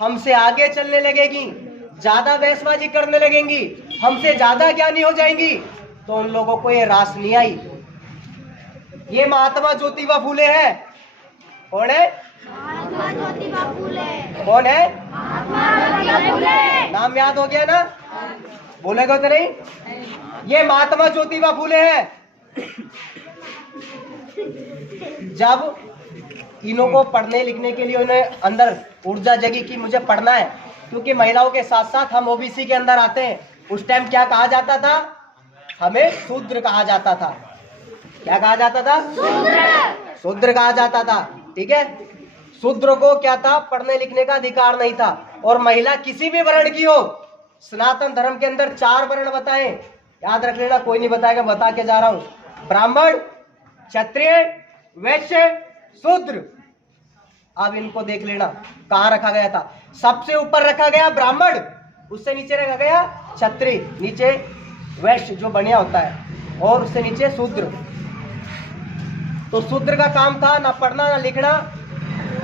हमसे आगे चलने लगेगी, ज्यादा बहसबाजी करने लगेंगी, हमसे ज्यादा ज्ञानी हो जाएंगी, तो उन लोगों को ये रास नहीं आई। ये महात्मा ज्योतिबा फूले है। कौन है? महात्मा ज्योतिबा फूले। कौन है? महात्मा ज्योतिबा फूले। नाम याद हो गया ना? बोलेगा तो नहीं? ये महात्मा ज्योतिबा फूले है। जब इन्हों को पढ़ने लिखने के लिए उन्हें अंदर ऊर्जा जगी कि मुझे पढ़ना है, क्योंकि महिलाओं के साथ साथ हम ओबीसी के अंदर आते हैं। उस टाइम क्या कहा जाता था? हमें शूद्र कहा जाता था। क्या कहा जाता था? शूद्र कहा जाता था। ठीक है, शूद्र को क्या था? पढ़ने लिखने का अधिकार नहीं था। और महिला किसी भी वर्ण की हो, सनातन धर्म के अंदर 4 वर्ण बताए, याद रख लेना, कोई नहीं बताएगा, बता के जा रहा हूं। ब्राह्मण, क्षत्रिय, वैश्य, शूद्र। अब इनको देख लेना कहां रखा गया था। सबसे ऊपर रखा गया ब्राह्मण, उससे नीचे रखा गया क्षत्रिय, नीचे वैश्य जो बढ़िया होता है, और उससे नीचे शूद्र। तो शूद्र का काम था ना पढ़ना ना लिखना,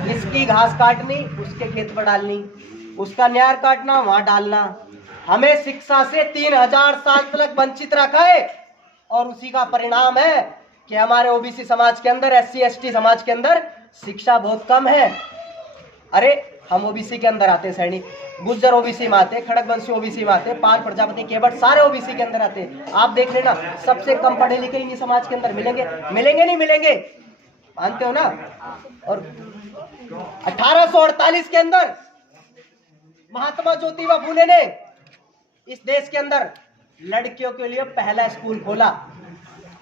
इसकी घास काटनी, उसके खेत पर डालनी, उसका न्यार काटना, वहां डालना। हमें शिक्षा से 3000 साल तक वंचित रखा है, और उसी का परिणाम है कि हमारे ओबीसी समाज के अंदर, SC ST समाज के अंदर शिक्षा बहुत कम है। अरे हम ओबीसी के अंदर आते, सैनिक गुज्जर ओबीसी में आते, खड़गवंशी ओबीसी में आते, पाल, प्रजापति, केवट सारे ओबीसी के अंदर आते। आप देख लेना, सबसे कम पढ़े लिखे इन्हीं समाज के अंदर मिलेंगे। मिलेंगे नहीं मिलेंगे? मानते हो ना? और 1848 के अंदर महात्मा ज्योतिबा फूले ने इस देश के अंदर लड़कियों के लिए पहला स्कूल खोला।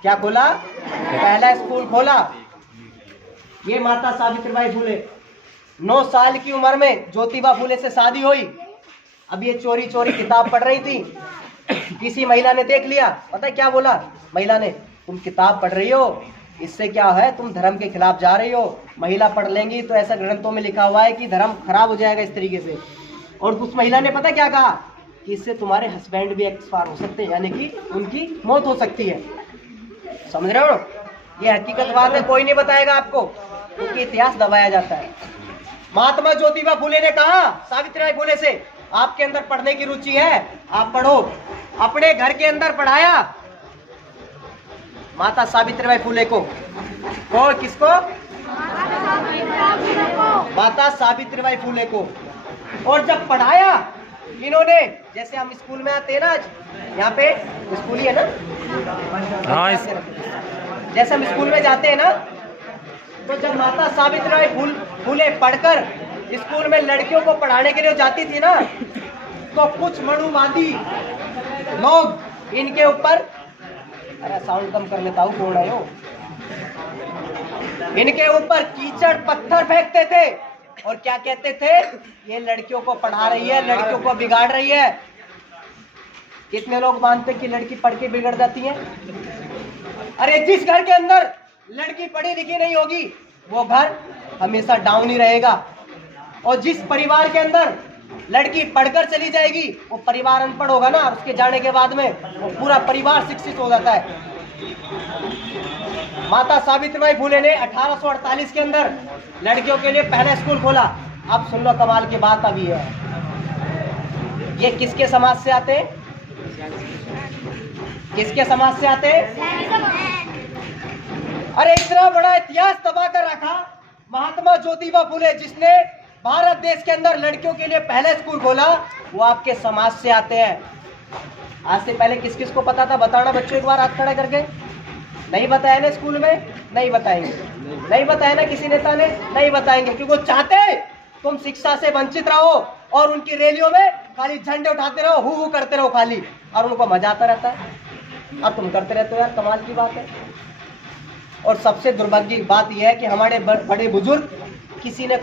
क्या खोला? पहला स्कूल खोला। ये माता सावित्रीबाई फूले, 9 साल की उम्र में ज्योतिबा फूले से शादी हुई। अब ये चोरी चोरी किताब पढ़ रही थी, किसी महिला ने देख लिया। पता है क्या बोला महिला ने? तुम किताब पढ़ रही हो, इससे क्या है, तुम धर्म के खिलाफ जा रही हो। महिला पढ़ लेंगी तो ऐसा ग्रंथों में लिखा हुआ है कि धर्म खराब हो जाएगा इस तरीके से। और उस महिला ने पता क्या कहा कि इससे तुम्हारे हस्बैंड भी एक्सपायर हो सकते हैं, यानी कि उनकी मौत हो सकती है। समझ रहे हो? ये हकीकत बात है, कोई नहीं बताएगा आपको, क्योंकि इतिहास दबाया जाता है। महात्मा ज्योतिबा फूले ने कहा सावित्रीबाई फूले से, आपके अंदर पढ़ने की रुचि है, आप पढ़ो। अपने घर के अंदर पढ़ाया माता सावित्रीबाई फूले को। और किसको? माता सावित्रीबाई फूले को। और जब पढ़ाया इन्होंने, जैसे हम स्कूल में आते हैं ना, आज यहाँ पे स्कूल ही है ना, हाँ, जैसे हम स्कूल में जाते हैं ना, तो जब माता सावित्रीबाई फूले पढ़कर स्कूल में लड़कियों को पढ़ाने के लिए जाती थी ना, तो कुछ मनुवादी लोग इनके ऊपर, अरे साउंड कम कर लेता हूँ, कौन है वो, इनके ऊपर कीचड़ पत्थर फेंकते थे और क्या कहते थे? ये लड़कियों को पढ़ा रही है, लड़कियों को बिगाड़ रही है। कितने लोग मानते कि लड़की पढ़ के बिगड़ जाती है? अरे जिस घर के अंदर लड़की पढ़ी लिखी नहीं होगी, वो घर हमेशा डाउन ही रहेगा। और जिस परिवार के अंदर लड़की पढ़कर चली जाएगी, वो परिवार अनपढ़ होगा ना, उसके जाने के बाद में वो पूरा परिवार शिक्षित हो जाता है। माता सावित्रीबाई फूले ने 1848 के अंदर लड़कियों के लिए पहला स्कूल खोला। अब सुन लो, कमाल की बात अभी है। ये किसके समाज से आते हैं? किसके समाज से आते हैं? अरे इतना बड़ा इतिहास दबा कर रखा महात्मा ज्योतिबा फूले, जिसने भारत देश के अंदर लड़कियों के लिए पहला स्कूल खोला, वो आपके समाज से आते हैं। आज से पहले किस किस को पता था? बताना बच्चों, एक बार हाथ खड़ा करके। नहीं बताया ना स्कूल में? नहीं बताएंगे। नहीं बताया ना किसी नेता ने? नहीं बताएंगे, क्योंकि वो चाहते तुम शिक्षा से वंचित रहो और उनकी रैलियों में खाली झंडे उठाते रहो, हु करते रहो खाली, और उनको मजा आता रहता है। और तुम करते रहते हो यार, कमाल की बात है। और सबसे दुर्भाग्य की बात यह है कि हमारे बड़े बुजुर्ग, किसी ने